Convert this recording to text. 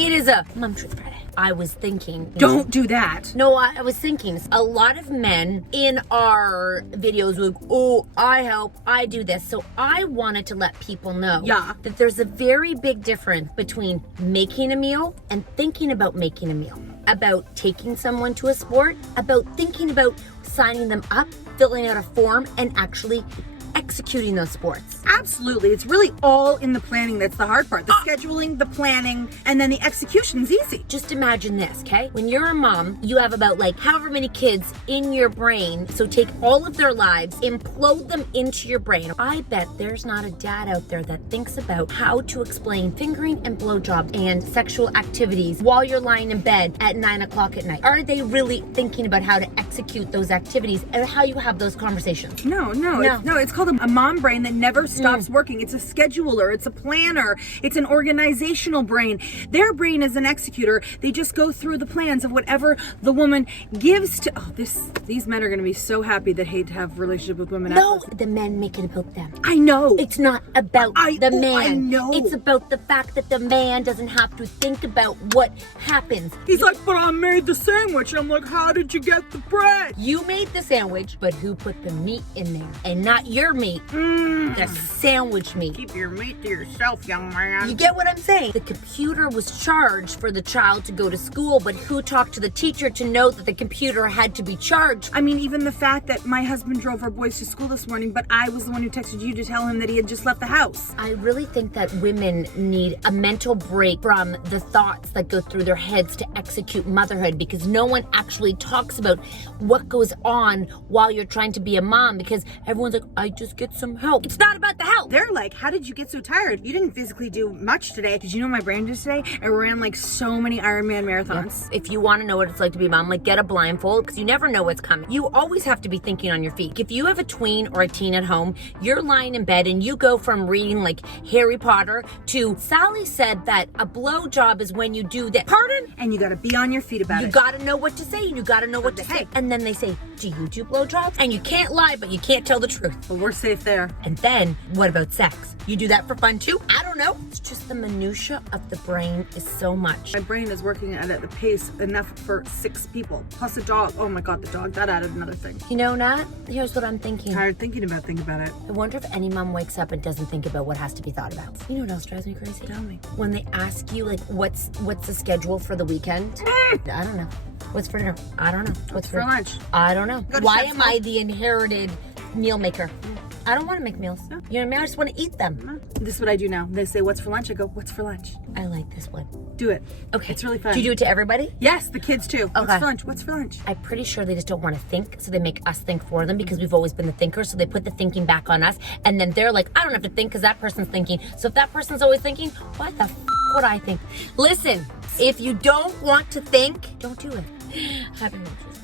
It is a Mom Truth Friday. I was thinking. Don't do that. No, I was thinking. A lot of men in our videos were like, oh, I help, I do this. So I wanted to let people know that there's a very big difference between making a meal and thinking about making a meal. About taking someone to a sport, about thinking about signing them up, filling out a form, and actually executing those sports. Absolutely. It's really all in the planning that's the hard part. The scheduling, the planning, and then the execution's easy. Just imagine this, okay? When you're a mom, you have about like however many kids in your brain. So take all of their lives, implode them into your brain. I bet there's not a dad out there that thinks about how to explain fingering and blowjob and sexual activities while you're lying in bed at 9 o'clock at night. Are they really thinking about how to execute those activities and how you have those conversations? No. It's called a mom brain that never stops working. It's a scheduler, it's a planner, it's an organizational brain. Their brain is an executor. They just go through the plans of whatever the woman gives to. Oh, these men are going to be so happy that hate to have a relationship with women. No, the men make it about them. I know. It's not about the man. I know. It's about the fact that the man doesn't have to think about what happens. He's like, but I made the sandwich. I'm like, how did you get the bread? You made the sandwich, but who put the meat in there? And not your meat, the sandwich meat. Keep your meat to yourself, young man. You get what I'm saying? The computer was charged for the child to go to school, but who talked to the teacher to know that the computer had to be charged? I mean, even the fact that my husband drove our boys to school this morning, but I was the one who texted you to tell him that he had just left the house. I really think that women need a mental break from the thoughts that go through their heads to execute motherhood, because no one actually talks about what goes on while you're trying to be a mom, because everyone's like, I just get some help. It's not about the help. They're like, how did you get so tired? You didn't physically do much today. Did you know my brain did today? I ran like so many Ironman marathons. If you want to know what it's like to be a mom, like get a blindfold, because you never know what's coming. You always have to be thinking on your feet. If you have a tween or a teen at home, you're lying in bed and you go from reading like Harry Potter to Sally said that a blowjob is when you do that. Pardon? And you got to be on your feet about it. You got to know what to say and you got to know what to say. And then they say, do you do blowjobs? And you can't lie, but you can't tell the truth. But we're safe there. And then, what about sex? You do that for fun too? I don't know. It's just the minutia of the brain is so much. My brain is working at a pace enough for 6 people, plus a dog. Oh my God, the dog, that added another thing. You know, Nat, here's what I'm thinking. Tired thinking about it. I wonder if any mom wakes up and doesn't think about what has to be thought about. You know what else drives me crazy? Tell me. When they ask you, like, what's the schedule for the weekend? I don't know. What's for dinner? I don't know. What's for lunch? I don't know. Go to Why Chef's am I the inherited meal maker? I don't want to make meals. No. You know what I mean? I just want to eat them. No. This is what I do now. They say, what's for lunch? I go, what's for lunch? I like this one. Do it. Okay. It's really fun. Do you do it to everybody? Yes, the kids too. Okay. What's for lunch? What's for lunch? I'm pretty sure they just don't want to think, so they make us think for them because we've always been the thinkers, so they put the thinking back on us, and then they're like, I don't have to think because that person's thinking. So if that person's always thinking, why the would I think? Listen, if you don't want to think, don't do it. Happy Mother's Day.